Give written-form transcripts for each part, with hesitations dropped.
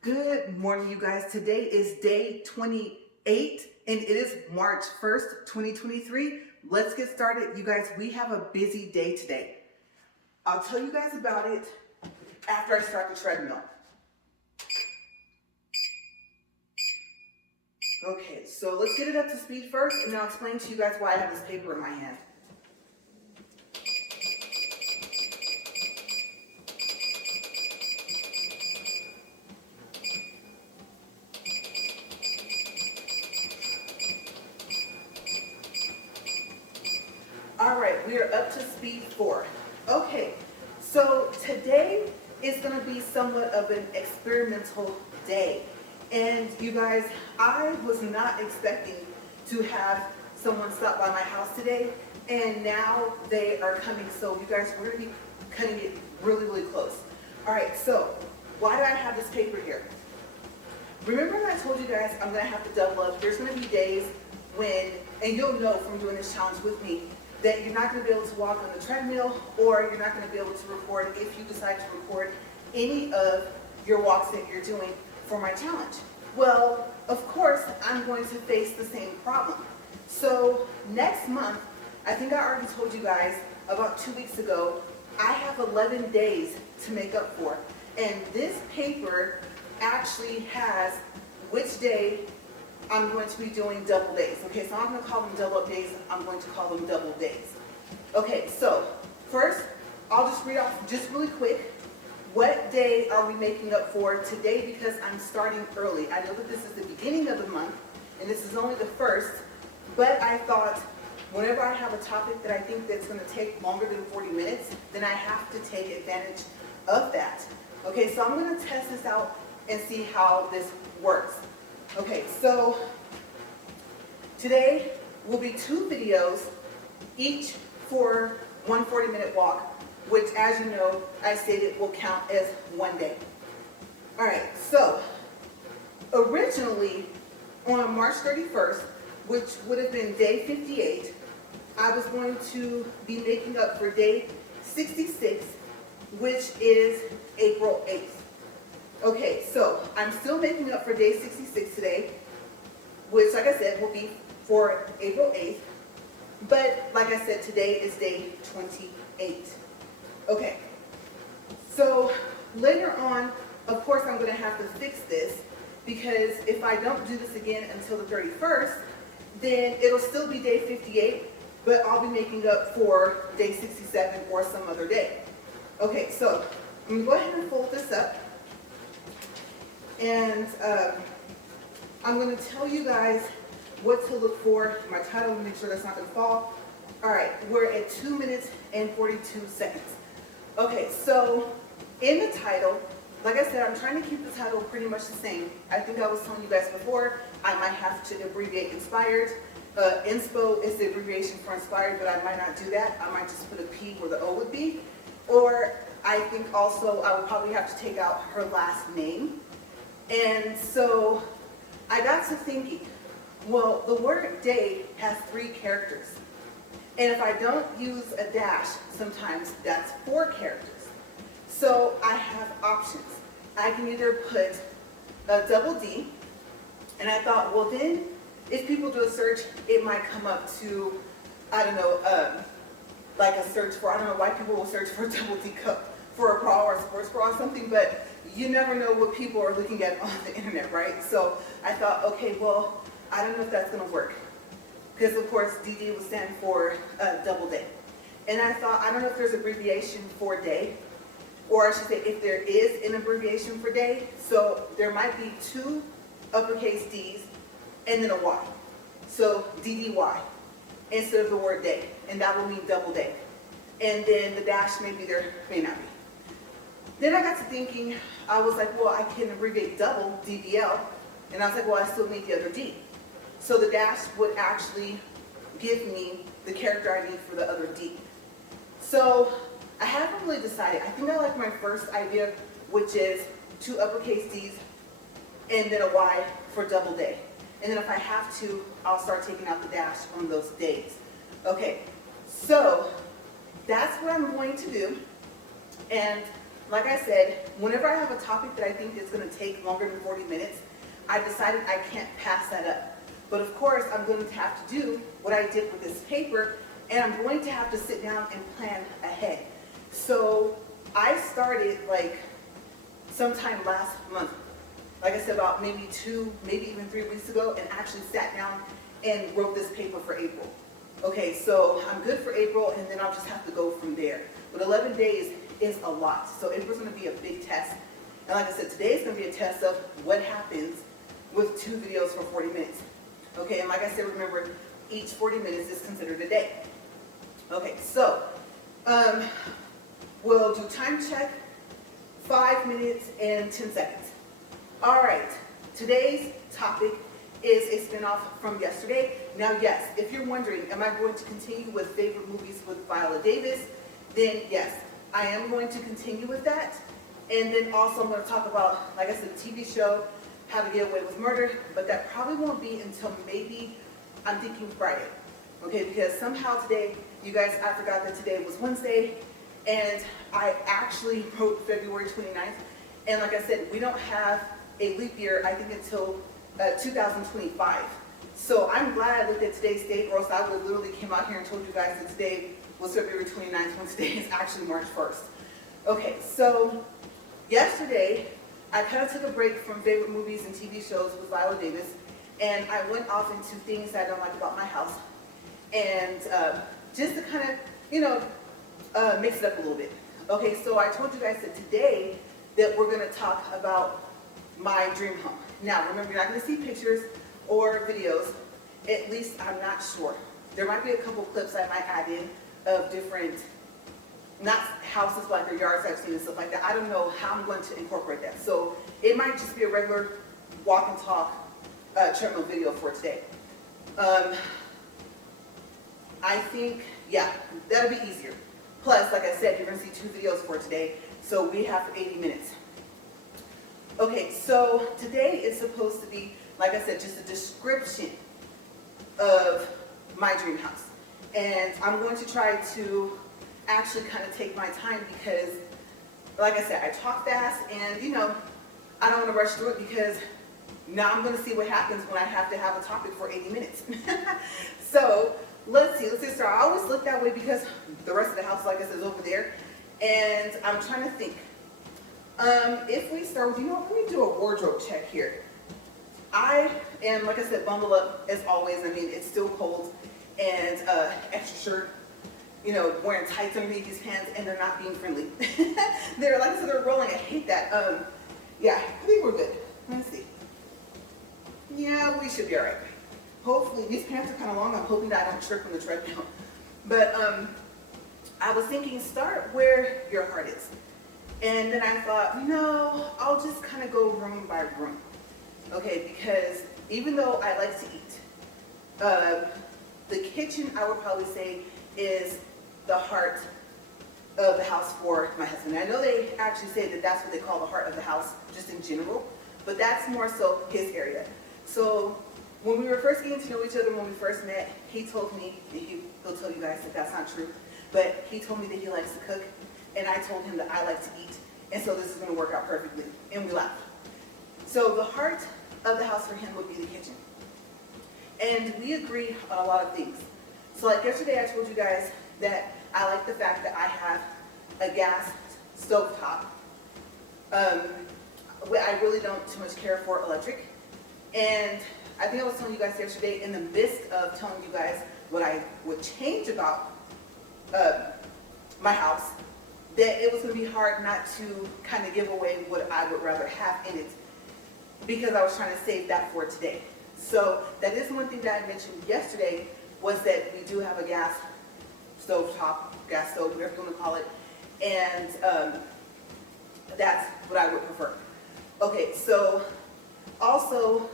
Good morning, you guys. Today is day 28 and it is March 1st, 2023. Let's get started. You guys, we have a busy day today. I'll tell you guys about it after I start the treadmill. Okay, so let's get it up to speed first and then I'll explain to you guys why I have this paper in my hand. All right, we are up to speed 4. Okay, so today is going to be somewhat of an experimental day. And you guys, I was not expecting to have someone stop by my house today, and now they are coming. So you guys, we're going to be cutting it really, really close. All right, so why do I have this paper here? Remember when I told you guys I'm going to have to double up? There's going to be days when, and you'll know from doing this challenge with me, that you're not going to be able to walk on the treadmill, or you're not going to be able to record if you decide to record any of your walks that you're doing for my challenge. Well, of course, I'm going to face the same problem. So next month, I think I already told you guys about 2 weeks ago, I have 11 days to make up for. And this paper actually has which day I'm going to be doing double days. Okay, so I'm not going to call them double up days, I'm going to call them double days. Okay, so first, I'll just read off just really quick, what day are we making up for today, because I'm starting early. I know that this is the beginning of the month, and this is only the first, but I thought whenever I have a topic that I think that's going to take longer than 40 minutes, then I have to take advantage of that. Okay, so I'm going to test this out and see how this works. Okay, so today will be 2 videos, each for one 40-minute walk, which, as you know, I stated will count as one day. All right, so originally on March 31st, which would have been day 58, I was going to be making up for day 66, which is April 8th. Okay, so I'm still making up for day 66 today, which, like I said, will be for April 8th. But, like I said, today is day 28. Okay, so later on, of course, I'm going to have to fix this, because if I don't do this again until the 31st, then it'll still be day 58, but I'll be making up for day 67 or some other day. Okay, so I'm going to go ahead and fold this up. And I'm going to tell you guys what to look for. My title, make sure that's not going to fall. All right, we're at 2 minutes and 42 seconds. Okay, so in the title, like I said, I'm trying to keep the title pretty much the same. I think I was telling you guys before, I might have to abbreviate inspired. Inspo is the abbreviation for inspired, but I might not do that. I might just put a P where the O would be. Or I think also I would probably have to take out her last name. And so I got to thinking, well, the word day has 3 characters. And if I don't use a dash, sometimes that's 4 characters. So I have options. I can either put a double D, and I thought, well then, if people do a search, it might come up to, I don't know, like a search for, I don't know why people will search for a double D cup for a bra or a sports bra or something, but you never know what people are looking at on the internet, right? So I thought, okay, well, I don't know if that's going to work. Because, of course, DD would stand for double day. And I thought, I don't know if there's abbreviation for day, or I should say if there is an abbreviation for day. So there might be 2 uppercase D's and then a Y. So DDY instead of the word day. And that will mean double day. And then the dash may be there, may not be. Then I got to thinking, I was like, well, I can abbreviate double, DDL, and I was like, well, I still need the other D. So the dash would actually give me the character I need for the other D. So I haven't really decided. I think I like my first idea, which is 2 uppercase D's and then a Y for double day. And then if I have to, I'll start taking out the dash on those days. Okay, so that's what I'm going to do. And like I said, whenever I have a topic that I think is going to take longer than 40 minutes, I decided I can't pass that up. But of course, I'm going to have to do what I did with this paper, and I'm going to have to sit down and plan ahead. So I started like sometime last month, like I said, about maybe 2, maybe even 3 weeks ago, and actually sat down and wrote this paper for April. Okay, so I'm good for April, and then I'll just have to go from there. But 11 days is a lot, so April's going to be a big test. And like I said, today is going to be a test of what happens with 2 videos for 40 minutes. Okay, and like I said, remember, each 40 minutes is considered a day. Okay, so we'll do time check, 5 minutes and 10 seconds. All right, today's topic is a spinoff from yesterday. Now, yes, if you're wondering, am I going to continue with favorite movies with Viola Davis? Then yes, I am going to continue with that. And then also I'm going to talk about, like I said, the TV show, How to Get Away with Murder, but that probably won't be until maybe, I'm thinking Friday. Okay, because somehow today, you guys, I forgot that today was Wednesday, and I actually wrote February 29th. And like I said, we don't have a leap year, I think, until 2025. So I'm glad I looked at today's date, or else I would have literally came out here and told you guys that today was February 29th, when today is actually March 1st. Okay, so yesterday, I kind of took a break from favorite movies and TV shows with Viola Davis, and I went off into things that I don't like about my house, and just to kind of, you know, mix it up a little bit. Okay, so I told you guys that today that we're going to talk about my dream home. Now, remember, you're not going to see pictures or videos. At least I'm not sure. There might be a couple clips I might add in of different, not houses, but like their yards I've seen and stuff like that. I don't know how I'm going to incorporate that. So it might just be a regular walk and talk treadmill video for today. I think, yeah, that'll be easier. Plus, like I said, you're going to see 2 videos for today, so we have 80 minutes. Okay, so today is supposed to be, like I said, just a description of my dream house. And I'm going to try to actually kind of take my time because, like I said, I talk fast and, you know, I don't want to rush through it because now I'm going to see what happens when I have to have a topic for 80 minutes. So let's see, let's just start. I always look that way because the rest of the house, like I said, is over there. And I'm trying to think. If we start with, you know what, let me do a wardrobe check here. I am, like I said, bundled up as always. I mean, it's still cold, and extra shirt, you know, wearing tights underneath these pants, and they're not being friendly. They're, like I said, they're rolling. I hate that. Yeah, I think we're good. Let's see. Yeah, we should be all right. Hopefully, these pants are kind of long. I'm hoping that I don't trip on the treadmill. But I was thinking, start where your heart is. And then I thought, no, I'll just kind of go room by room. Okay, because even though I like to eat, the kitchen, I would probably say, is the heart of the house for my husband. I know they actually say that that's what they call the heart of the house, just in general, but that's more so his area. So when we were first getting to know each other, when we first met, he told me, and he'll tell you guys that that's not true, but he told me that he likes to cook, and I told him that I like to eat, and so this is going to work out perfectly, and we laughed. So the heart of the house for him would be the kitchen. And we agree on a lot of things. So like yesterday I told you guys that I like the fact that I have a gas stovetop. I really don't too much care for electric. And I think I was telling you guys yesterday, in the midst of telling you guys what I would change about my house, that it was going to be hard not to kind of give away what I would rather have in it, because I was trying to save that for today. So that is one thing that I mentioned yesterday, was that we do have a gas stove, whatever you want to call it, and that's what I would prefer. Okay, so also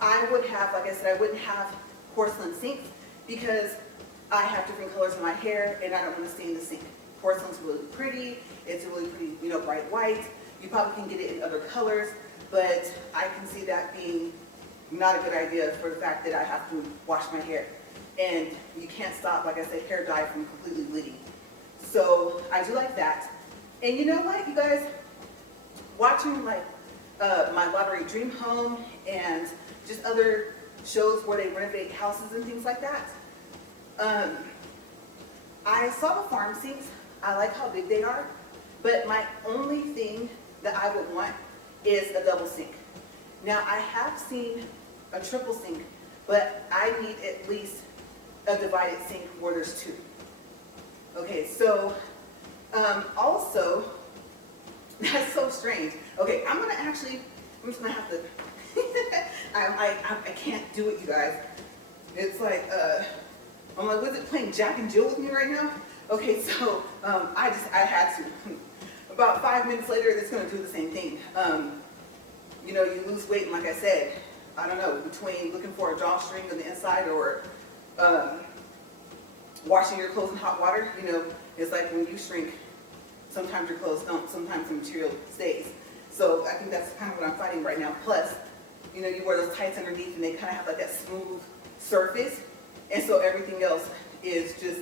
I would have, like I said, I wouldn't have porcelain sinks because I have different colors in my hair and I don't want to stain the sink. Porcelain's really pretty, it's a really pretty, you know, bright white. You probably can get it in other colors, but I can see that being not a good idea for the fact that I have to wash my hair. And you can't stop, like I said, hair dye from completely bleeding. So I do like that. And you know what, you guys, watching like my Lottery Dream Home and just other shows where they renovate houses and things like that, I saw the farm sinks. I like how big they are, but my only thing that I would want is a double sink. Now I have seen a triple sink, but I need at least a divided sink where there's two. Okay, so also, that's so strange. Okay, I'm just gonna have to, I can't do it, you guys. It's like, I'm like, was it playing Jack and Jill with me right now? Okay, so I had to. About 5 minutes later, it's gonna do the same thing. You know, you lose weight, and like I said, I don't know, between looking for a drawstring on the inside or washing your clothes in hot water, you know, it's like when you shrink, sometimes your clothes don't, sometimes the material stays. So I think that's kind of what I'm fighting right now. Plus, you know, you wear those tights underneath and they kind of have like that smooth surface. And so everything else is just,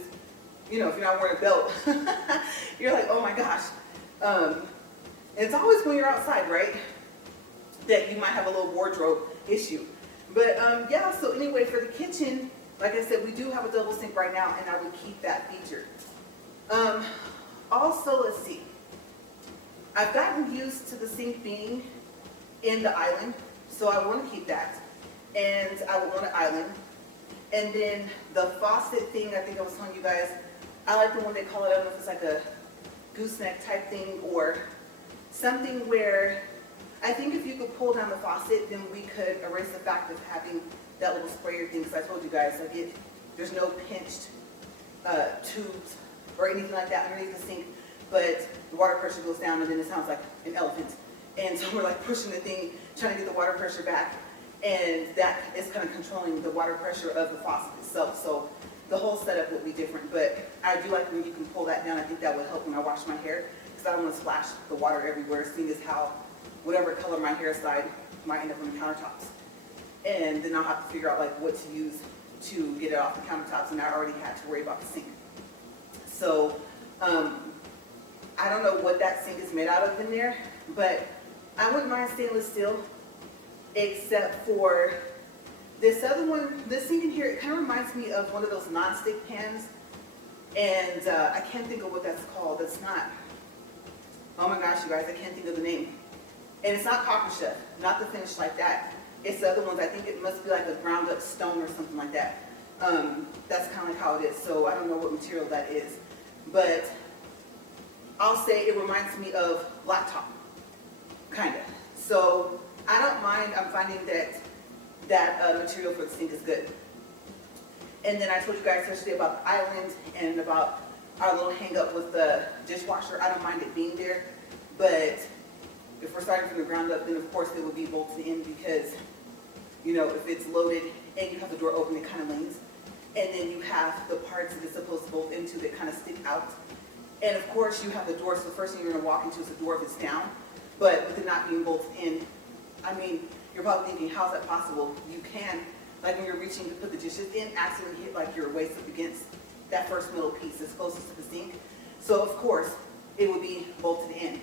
you know, if you're not wearing a belt, you're like, oh my gosh. And it's always when you're outside, right, that you might have a little wardrobe issue. But yeah, so anyway, for the kitchen, like I said, we do have a double sink right now, and I would keep that feature. Also, let's see. I've gotten used to the sink being in the island, so I want to keep that. And I would want an island. And then the faucet thing, I think I was telling you guys, I like the one they call it, I don't know if it's like a gooseneck type thing or something where I think if you could pull down the faucet, then we could erase the fact of having that little sprayer thing. Because I told you guys, like there's no pinched tubes or anything like that underneath the sink, but the water pressure goes down and then it sounds like an elephant. And so we're like pushing the thing, trying to get the water pressure back, and that is kind of controlling the water pressure of the faucet itself. So the whole setup would be different, but I do like when you can pull that down. I think that would help when I wash my hair, because I don't want to splash the water everywhere, seeing as how whatever color my hair side might end up on the countertops. And then I'll have to figure out like what to use to get it off the countertops, and I already had to worry about the sink. So I don't know what that sink is made out of in there, but I wouldn't mind stainless steel, except for this other one. This sink in here, it kind of reminds me of one of those non-stick pans, and I can't think of what that's called. It's not, oh my gosh, you guys, I can't think of the name. And it's not Copper Chef, not the finish like that. It's the other ones. I think it must be like a ground up stone or something like that. That's kind of like how it is. So I don't know what material that is. But I'll say it reminds me of blacktop, kind of. So I don't mind. I'm finding that material for the sink is good. And then I told you guys yesterday about the island and about our little hang up with the dishwasher. I don't mind it being there, but if we're starting from the ground up, then of course it would be bolted in, because, you know, if it's loaded and you have the door open, it kind of leans. And then you have the parts that it's supposed to bolt into that kind of stick out. And of course you have the door, so the first thing you're going to walk into is the door if it's down. But with it not being bolted in, I mean, you're probably thinking, how's that possible? You can, like when you're reaching to put the dishes in, accidentally hit like your waist up against that first middle piece that's closest to the sink. So of course it would be bolted in.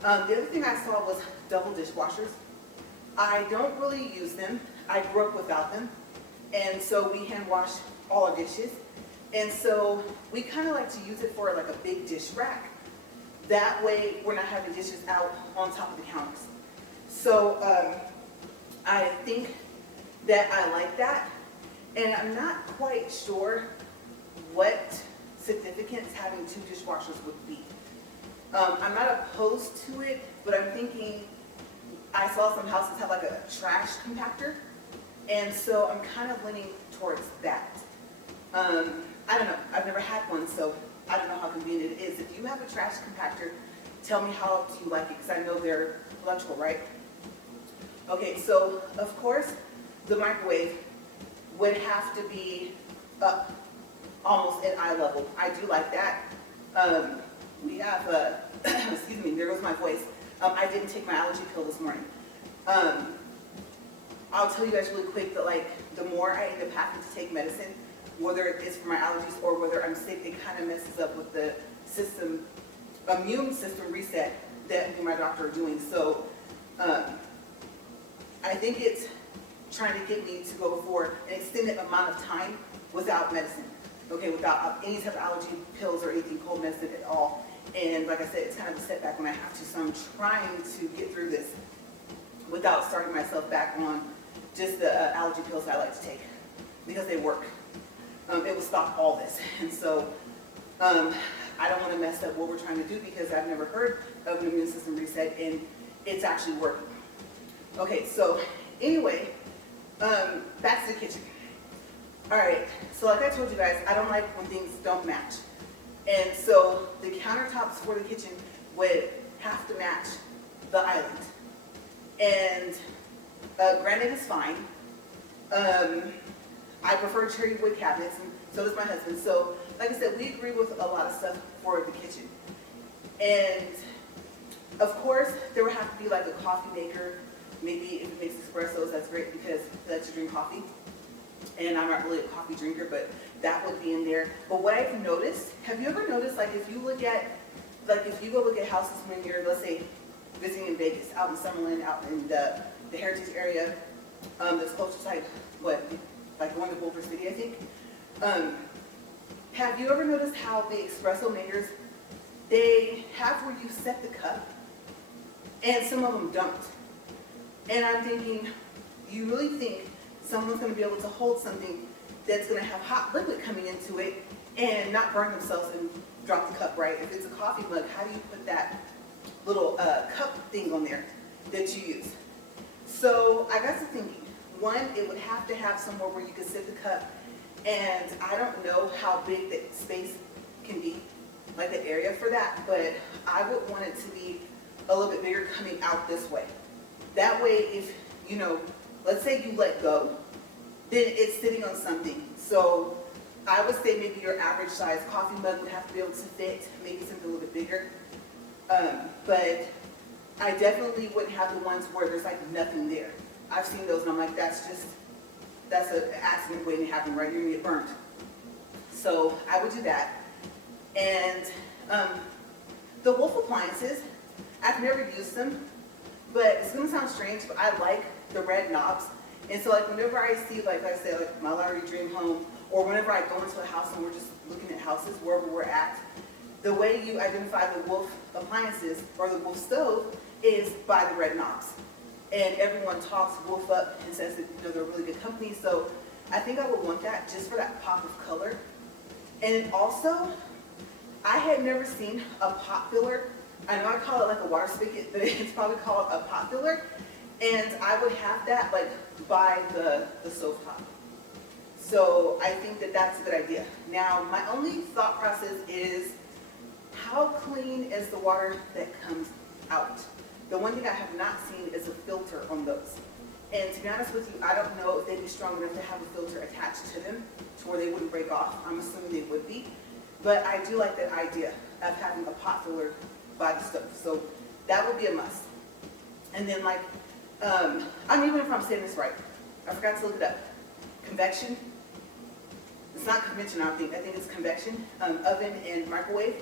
The other thing I saw was double dishwashers. I don't really use them. I grew up without them. And so we hand wash all our dishes. And so we kind of like to use it for like a big dish rack. That way we're not having dishes out on top of the counters. So I think that I like that. And I'm not quite sure what significance having two dishwashers would be. I'm not opposed to it, but I'm thinking, I saw some houses have like a trash compactor, and so I'm kind of leaning towards that. I don't know, I've never had one, so I don't know how convenient it is. If you have a trash compactor, tell me how do you like it, because I know they're electrical, right? Okay, so of course, the microwave would have to be up almost at eye level. I do like that. We have, excuse me, there goes my voice. I didn't take my allergy pill this morning. I'll tell you guys really quick that like the more I end up having to take medicine, whether it's for my allergies or whether I'm sick, it kind of messes up with the system immune system reset that me and my doctor are doing. So I think it's trying to get me to go for an extended amount of time without medicine, okay, without any type of allergy pills or anything, cold medicine at all. And like I said, it's kind of a setback when I have to, so I'm trying to get through this without starting myself back on just the allergy pills that I like to take, because they work. It will stop all this. And so I don't want to mess up what we're trying to do, because I've never heard of an immune system reset, and it's actually working. Okay, so anyway, back to the kitchen. All right, so like I told you guys, I don't like when things don't match. And so the countertops for the kitchen would have to match the island. And granite is fine. I prefer cherry wood cabinets, and so does my husband. So like I said, we agree with a lot of stuff for the kitchen. And of course, there would have to be like a coffee maker. Maybe if it makes espressos, that's great, because it lets you drink coffee. And I'm not really a coffee drinker, but that would be in there. But what I've noticed, have you ever noticed, like if you look at, like if you go look at houses when you're, let's say, visiting in Vegas, out in Summerlin, out in the Heritage area, that's close to like going to Boulder City, I think. Have you ever noticed how the espresso makers, they have where you set the cup, and some of them don't? And I'm thinking, you really think someone's going to be able to hold something that's going to have hot liquid coming into it and not burn themselves and drop the cup, right? If it's a coffee mug, how do you put that little cup thing on there that you use? So I got to thinking, one, it would have to have somewhere where you could sit the cup, and I don't know how big the space can be, like the area for that, but I would want it to be a little bit bigger coming out this way. That way, if, you know, let's say you let go, then it's sitting on something. So I would say maybe your average size coffee mug would have to be able to fit, maybe something a little bit bigger. But I definitely wouldn't have the ones where there's like nothing there. I've seen those and I'm like, that's an accident waiting to happen, right? You're gonna get burnt. So I would do that. And the Wolf appliances, I've never used them, but it's gonna sound strange, but I like the red knobs. And so like whenever I see, like I said, like my Larry Dream Home, or whenever I go into a house and we're just looking at houses, wherever we're at, the way you identify the Wolf appliances or the Wolf stove is by the red knobs. And everyone talks Wolf up and says that, you know, they're a really good company. So I think I would want that just for that pop of color. And then also, I had never seen a pot filler. I know I call it like a water spigot, but it's probably called a pot filler. And I would have that like by the stove top. So I think that that's a good idea. Now, my only thought process is, how clean is the water that comes out? The one thing I have not seen is a filter on those. And to be honest with you, I don't know if they'd be strong enough to have a filter attached to them to where they wouldn't break off. I'm assuming they would be. But I do like that idea of having a pot filler by the stove. So that would be a must. And then like, I mean, even if I'm saying this right, I forgot to look it up. Convection. It's not convention, I don't think. I think it's convection, oven and microwave.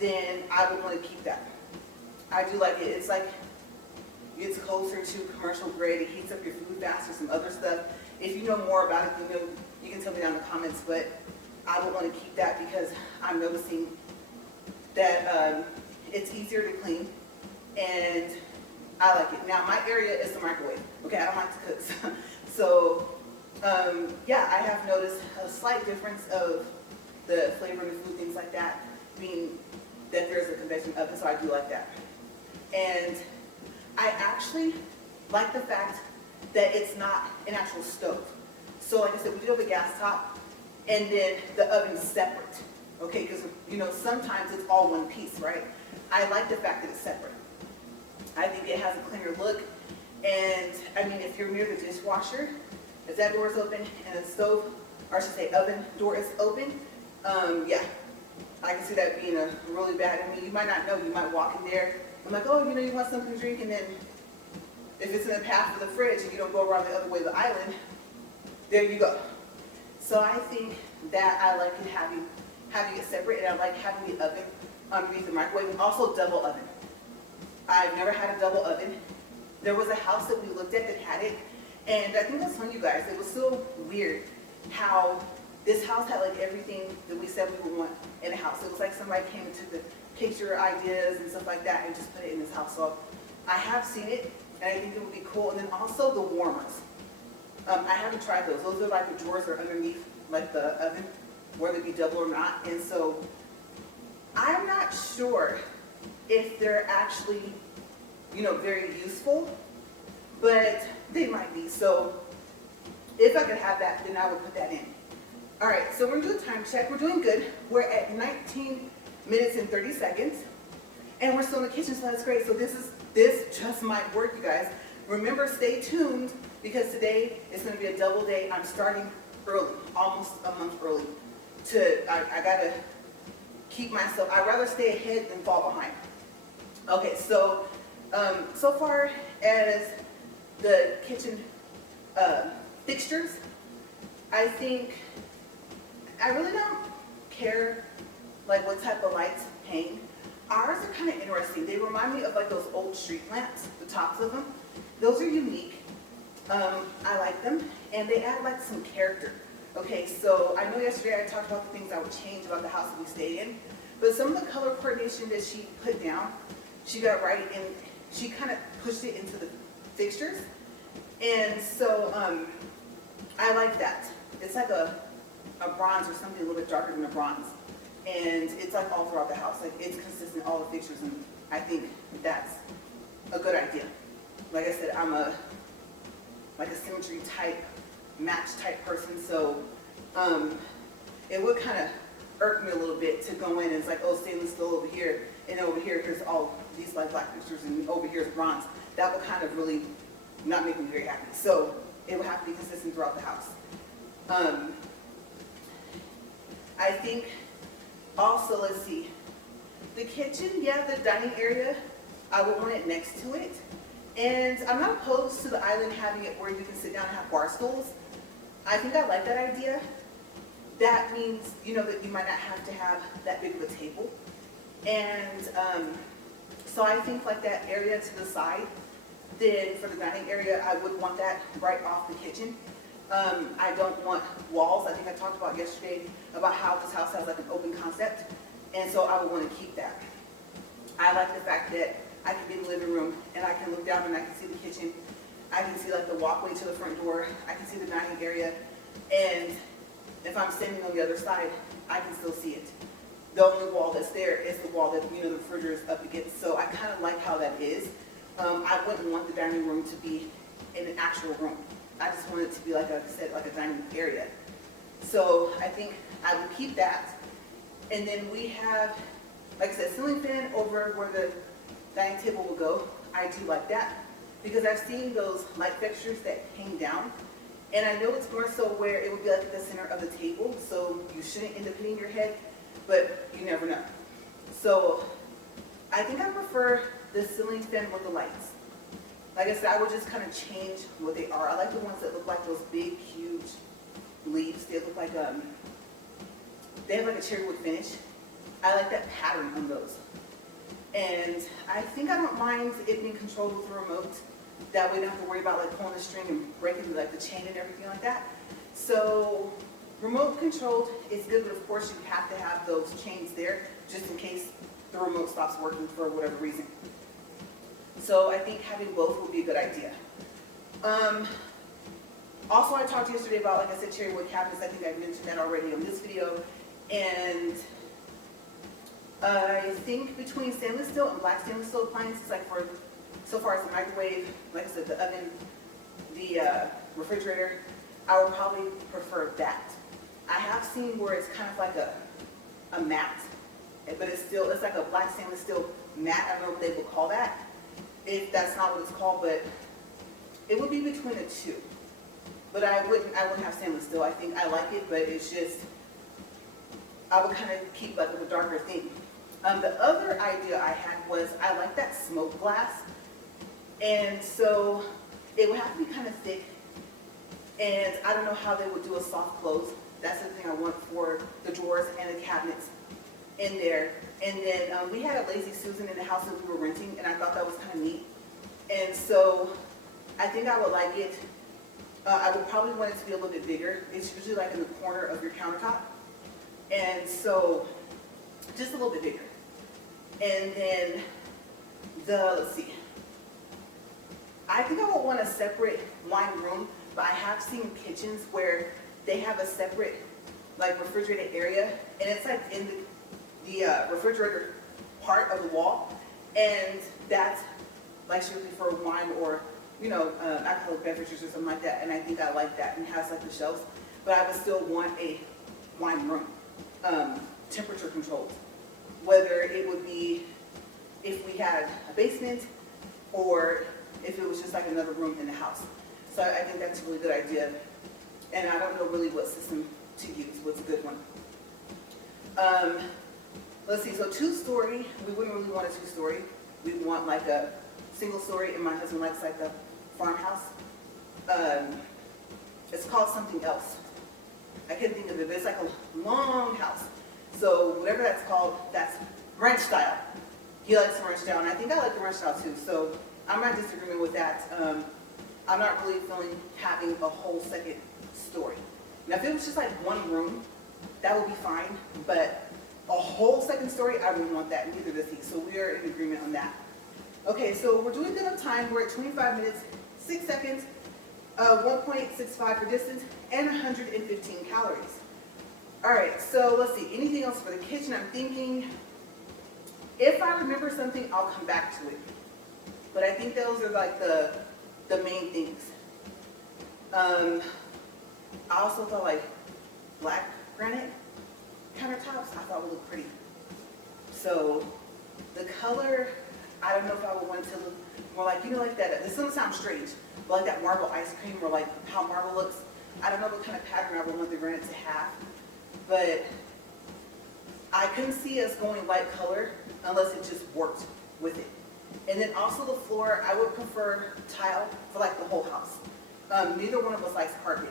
Then I would want to keep that. I do like it. It's like, it's closer to commercial grade. It heats up your food faster, some other stuff. If you know more about it, you know, you can tell me down in the comments, but I would want to keep that because I'm noticing that it's easier to clean and I like it. Now my area is the microwave. Okay, I don't like to cook. So yeah, I have noticed a slight difference of the flavor of the food, things like that, being that there's a convection oven, so I do like that. And I actually like the fact that it's not an actual stove. So like I said, we do have a gas top and then the oven's separate, okay? Because, you know, sometimes it's all one piece, right? I like the fact that it's separate. I think it has a cleaner look. And I mean, if you're near the dishwasher, if that door is open and the stove, or I should say oven door is open, yeah, I can see that being a really bad, I mean, you might not know, you might walk in there, I'm like, oh, you know, you want something to drink, and then if it's in the path of the fridge and you don't go around the other way of the island, there you go. So I think that I like it having it separate, and I like having the oven underneath the microwave, and also double oven. I've never had a double oven. There was a house that we looked at that had it, and I think I was telling you guys, it was so weird how this house had like everything that we said we would want in a house. It was like somebody came and took the picture ideas and stuff like that and just put it in this house. So I have seen it, and I think it would be cool. And then also the warmers. I haven't tried those. Those are like the drawers that are underneath like the oven, whether it be double or not. And so I'm not sure if they're actually, very useful, but they might be. So if I could have that, then I would put that in. All right, so we're gonna do a time check. We're doing good. We're at 19 minutes and 30 seconds, and we're still in the kitchen, so that's great. So this just might work, you guys. Remember, stay tuned, because today is gonna be a double day. I'm starting early, almost a month early. I gotta keep myself, I'd rather stay ahead than fall behind. Okay, so so far as the kitchen fixtures, I think I really don't care like what type of lights hang. Ours are kind of interesting. They remind me of like those old street lamps, the tops of them. Those are unique. I like them, and they add like some character. Okay, so I know yesterday I talked about the things I would change about the house that we stayed in, but some of the color coordination that she put down, she got right, and she kind of pushed it into the fixtures. And so I like that. It's like a bronze or something a little bit darker than a bronze. And it's like all throughout the house. Like it's consistent, all the fixtures, and I think that's a good idea. Like I said, I'm like a symmetry type, match type person, so it would kind of irk me a little bit to go in and it's like, oh, stainless steel over here, and over here, here's all these like black fixtures, and over here is bronze. That would kind of really not make me very happy. So it would have to be consistent throughout the house. I think also, let's see, the kitchen, yeah, the dining area, I would want it next to it. And I'm not opposed to the island having it where you can sit down and have bar stools. I think I like that idea. That means, that you might not have to have that big of a table. And so I think like that area to the side, then for the dining area, I would want that right off the kitchen. I don't want walls. I think I talked about yesterday about how this house has like an open concept. And so I would want to keep that. I like the fact that I can be in the living room and I can look down and I can see the kitchen. I can see like the walkway to the front door. I can see the dining area. And if I'm standing on the other side, I can still see it. The only wall that's there is the wall that, the refrigerator is up against. So I kind of like how that is. I wouldn't want the dining room to be in an actual room. I just want it to be like I said, like a dining area. So I think I would keep that. And then we have, like I said, ceiling fan over where the dining table will go. I do like that because I've seen those light fixtures that hang down. And I know it's more so where it would be like at the center of the table. So you shouldn't end up hitting your head, but you never know. So I think I prefer the ceiling fan with the lights. Like I said, I would just kind of change what they are. I like the ones that look like those big, huge leaves. They look like, they have like a cherry wood finish. I like that pattern on those. And I think I don't mind it being controlled with a remote. That way you don't have to worry about like pulling the string and breaking like the chain and everything like that. So remote controlled is good, but of course you have to have those chains there just in case the remote stops working for whatever reason. So I think having both would be a good idea. Also, I talked yesterday about, like I said, cherry wood cabinets. I think I mentioned that already on this video. And I think between stainless steel and black stainless steel appliances, like for so far as the microwave, like I said, the oven, the refrigerator, I would probably prefer that. I have seen where it's kind of like a mat, but it's like a black stainless steel mat. I don't know what they would call that. If that's not what it's called, but it would be between the two. But I wouldn't have stainless steel. I think I like it, but it's just, I would kind of keep like the darker thing. The other idea I had was I like that smoke glass. And so it would have to be kind of thick. And I don't know how they would do a soft close. That's the thing I want for the drawers and the cabinets. in there. And then we had a Lazy Susan in the house that we were renting, and I thought that was kind of neat. And so I think I would like it. I would probably want it to be a little bit bigger. It's usually like in the corner of your countertop. And so just a little bit bigger. And then let's see. I think I would want a separate wine room, but I have seen kitchens where they have a separate like refrigerated area, and it's like in the refrigerator part of the wall, and that's like strictly for wine or alcoholic beverages or something like that. And I think I like that, and it has like the shelves, but I would still want a wine room, temperature controlled, whether it would be if we had a basement or if it was just like another room in the house. So I think that's a really good idea, and I don't know really what system to use, what's a good one. Let's see, so 2-story, we wouldn't really want a 2-story. We want like a single story, and my husband likes like a farmhouse. It's called something else. I can't think of it, but it's like a long house. So whatever that's called, that's ranch style. He likes the ranch style, and I think I like the ranch style too. So I'm not disagreeing with that. I'm not really feeling having a whole second story. Now, if it was just like one room, that would be fine, but a whole second story, I wouldn't want that, neither does he. So we are in agreement on that. Okay, so we're doing good on time. We're at 25 minutes, 6 seconds, 1.65 for distance, and 115 calories. All right, so let's see, anything else for the kitchen? I'm thinking, if I remember something, I'll come back to it. But I think those are like the main things. I also thought like black granite countertops I thought would look pretty. So the color, I don't know if I would want it to look more like, like that, this doesn't sound strange, but like that marble ice cream, or like how marble looks. I don't know what kind of pattern I would want the granite to have, but I couldn't see us going light color unless it just worked with it. And then also the floor, I would prefer tile for like the whole house. Neither one of us likes carpet.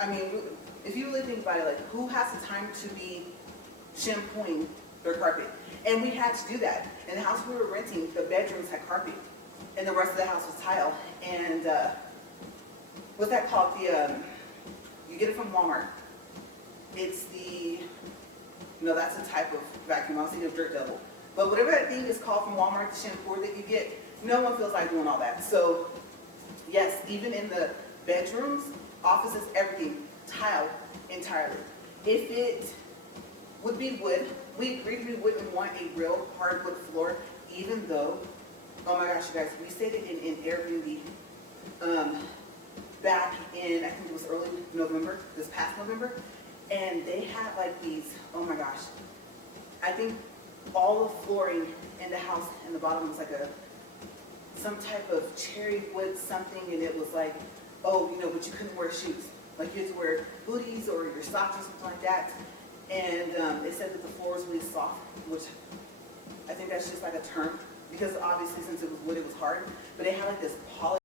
I mean, if you really think about it, like who has the time to be shampooing their carpet? And we had to do that. In the house we were renting, the bedrooms had carpet, and the rest of the house was tile. And what's that called? You get it from Walmart. It's that's a type of vacuum. I was thinking of Dirt Devil. But whatever that thing is called from Walmart, the shampoo that you get, no one feels like doing all that. So yes, even in the bedrooms, offices, everything, tile entirely. If it would be wood, we agreed we wouldn't want a real hardwood floor, even though, oh my gosh, you guys, we stayed in Airbnb back in, I think it was early November, this past November, and they had like these, oh my gosh, I think all the flooring in the house in the bottom was like some type of cherry wood something, and it was like, oh, but you couldn't wear shoes. Like you had to wear booties or your socks or something like that. And they said that the floor was really soft, which I think that's just like a term, because obviously since it was wood, it was hard. But they had like this poly.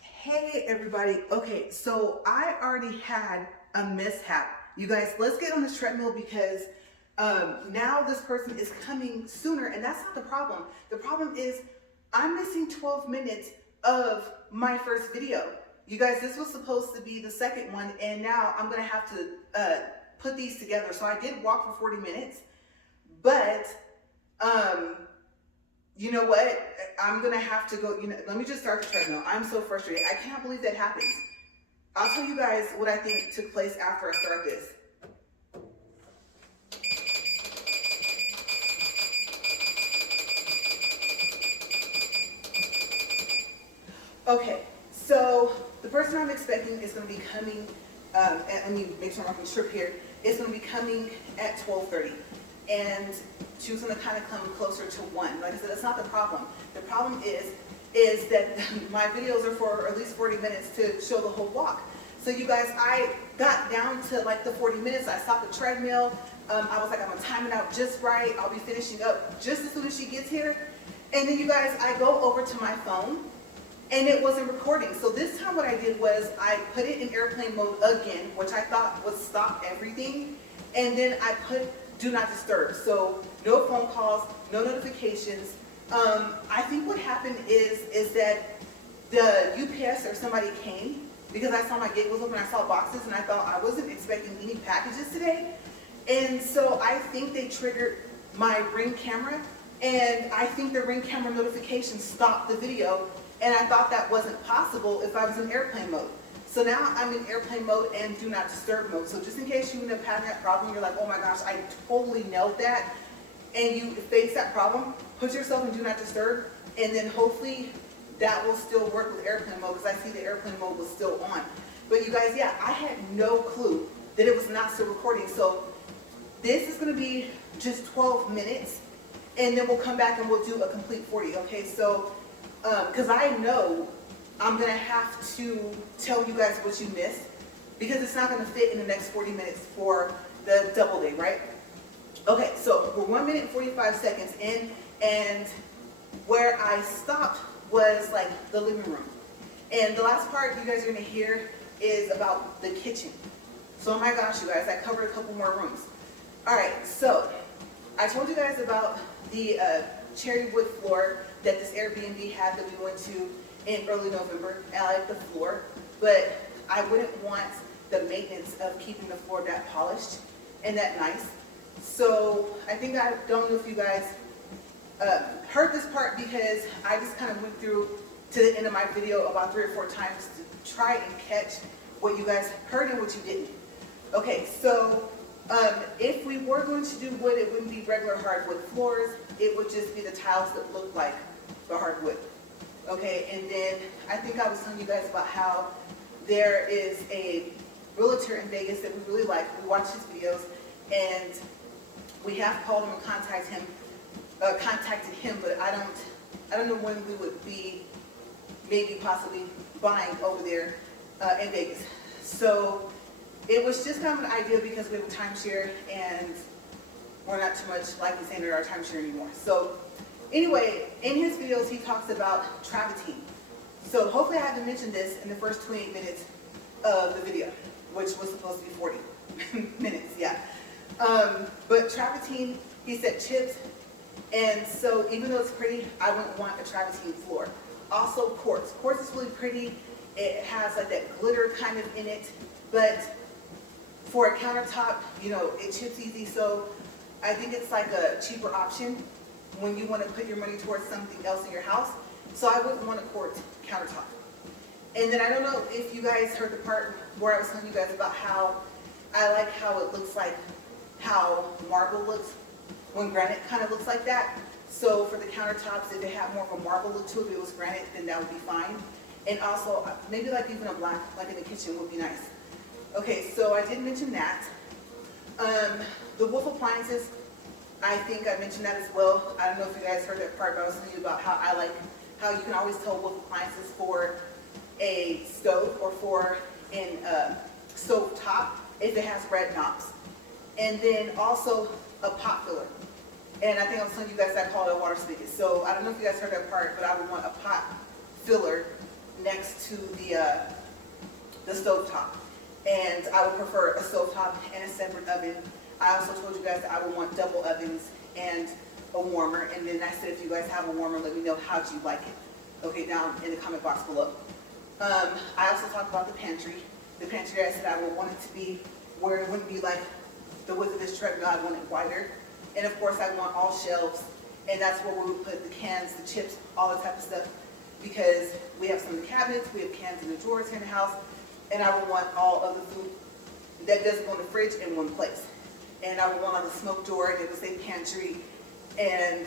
Hey everybody, okay, so I already had a mishap. You guys, let's get on this treadmill, because now this person is coming sooner, and that's not the problem. The problem is I'm missing 12 minutes of my first video. You guys, this was supposed to be the second one, and now I'm gonna have to put these together. So I did walk for 40 minutes, but you know what? I'm gonna have to go, let me just start the treadmill. I'm so frustrated. I can't believe that happens. I'll tell you guys what I think took place after I start this. Okay, so the person I'm expecting is going to be coming, let me make sure I'm on the strip here, is going to be coming at 12:30. And she was going to kind of come closer to 1. Like I said, that's not the problem. The problem is that my videos are for at least 40 minutes to show the whole walk. So you guys, I got down to like the 40 minutes. I stopped the treadmill. I was like, I'm going to time it out just right. I'll be finishing up just as soon as she gets here. And then you guys, I go over to my phone, and it wasn't recording. So this time what I did was I put it in airplane mode again, which I thought would stop everything, and then I put do not disturb. So no phone calls, no notifications. I think what happened is that the UPS or somebody came, because I saw my gate was open, I saw boxes, and I thought I wasn't expecting any packages today. And so I think they triggered my Ring camera, and I think the Ring camera notification stopped the video, and I thought that wasn't possible if I was in airplane mode. So now I'm in airplane mode and do not disturb mode. So just in case you end up having that problem, you're like, oh my gosh, I totally nailed that, and you face that problem, put yourself in do not disturb, and then hopefully that will still work with airplane mode, because I see the airplane mode was still on. But you guys, yeah, I had no clue that it was not still recording. So this is going to be just 12 minutes, and then we'll come back and we'll do a complete 40, okay? So, because I know I'm going to have to tell you guys what you missed, because it's not going to fit in the next 40 minutes for the double day, right? Okay, so we're 1 minute and 45 seconds in, and where I stopped was like the living room. And the last part you guys are going to hear is about the kitchen. So, oh my gosh, you guys, I covered a couple more rooms. All right, so I told you guys about the cherry wood floor that this Airbnb had that we went to in early November. And I like the floor, but I wouldn't want the maintenance of keeping the floor that polished and that nice. So I think, I don't know if you guys heard this part, because I just kind of went through to the end of my video about 3 or 4 times to try and catch what you guys heard and what you didn't. Okay, so if we were going to do wood, it wouldn't be regular hardwood floors. It would just be the tiles that look like the hardwood. Okay, and then I think I was telling you guys about how there is a realtor in Vegas that we really like. We watch his videos, and we have called him and contacted him, but I don't know when we would be maybe possibly buying over there in Vegas. So it was just kind of an idea, because we have a timeshare and we're not too much like the standard our timeshare anymore. So anyway, in his videos he talks about travertine. So hopefully I haven't mentioned this in the first 28 minutes of the video, which was supposed to be 40 minutes, yeah. But travertine, he said chips, and so even though it's pretty, I wouldn't want a travertine floor. Also quartz. Quartz is really pretty. It has like that glitter kind of in it, but for a countertop, you know, it chips easy, so I think it's like a cheaper option when you want to put your money towards something else in your house. So I wouldn't want a quartz countertop. And then I don't know if you guys heard the part where I was telling you guys about how I like how it looks like how marble looks when granite kind of looks like that. So for the countertops, if they have more of a marble look to it, if it was granite, then that would be fine. And also maybe like even a black, like in the kitchen, would be nice. Okay, so I did mention that. The Wolf appliances, I think I mentioned that as well. I don't know if you guys heard that part, but I was telling you about how I like how you can always tell Wolf appliances for a stove or for a stove top if it has red knobs. And then also a pot filler. And I think I was telling you guys I call it a water spigot. So I don't know if you guys heard that part, but I would want a pot filler next to the stove top. And I would prefer a stove top and a separate oven. I also told you guys that I would want double ovens and a warmer. And then I said, if you guys have a warmer, let me know how do you like it. Okay, down in the comment box below. I also talked about the pantry. The pantry, I said I would want it to be where it wouldn't be like the width of this treadmill. I want it wider. And of course I want all shelves. And that's where we would put the cans, the chips, all that type of stuff. Because we have some of the cabinets, we have cans in the drawers here in the house. And I would want all of the food that doesn't go in the fridge in one place. And I would want like a smoke drawer, and it would say pantry. And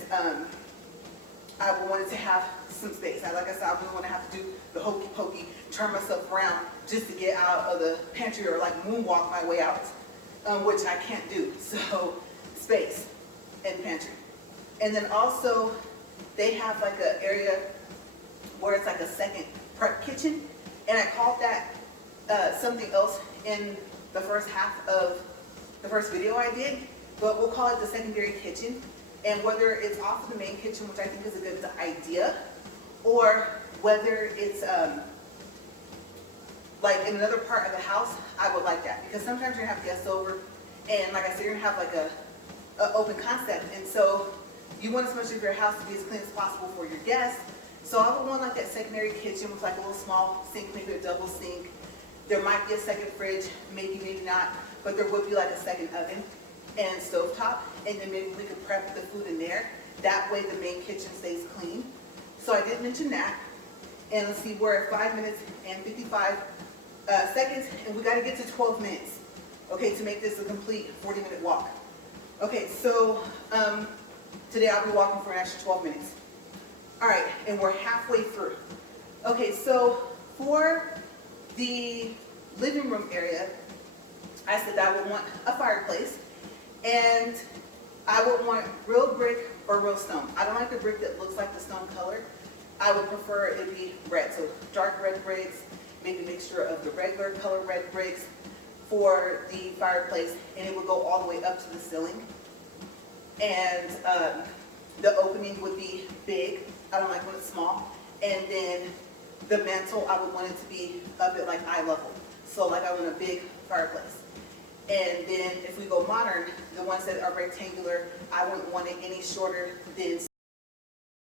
I would want it to have some space. Like I said, I wouldn't want to have to do the hokey pokey, turn myself around just to get out of the pantry or like moonwalk my way out, which I can't do. So space and pantry. And then also they have like an area where it's like a second prep kitchen. And I called that something else in the first half of the first video I did, but we'll call it the secondary kitchen. And whether it's off of the main kitchen, which I think is a good idea, or whether it's like in another part of the house, I would like that, because sometimes you're gonna have guests over, and like I said, you're gonna have like a open concept, and so you want as much of your house to be as clean as possible for your guests. So I would want like that secondary kitchen with like a little small sink, maybe a double sink. There might be a second fridge, maybe, maybe not, but there would be like a second oven and stovetop, and then maybe we could prep the food in there. That way the main kitchen stays clean. So I did mention that. And let's see, we're at 5 minutes and 55 seconds, and we got to get to 12 minutes, okay, to make this a complete 40-minute walk. Okay, so today I'll be walking for an extra 12 minutes. All right, and we're halfway through. Okay, so for the living room area, I said that I would want a fireplace, and I would want real brick or real stone. I don't like the brick that looks like the stone color. I would prefer it be red, so dark red bricks, maybe a mixture of the regular color red bricks for the fireplace, and it would go all the way up to the ceiling. And the opening would be big. I don't like when it's small. And then the mantle, I would want it to be up at like eye level. So like I want a big fireplace. And then if we go modern, the ones that are rectangular, I wouldn't want it any shorter than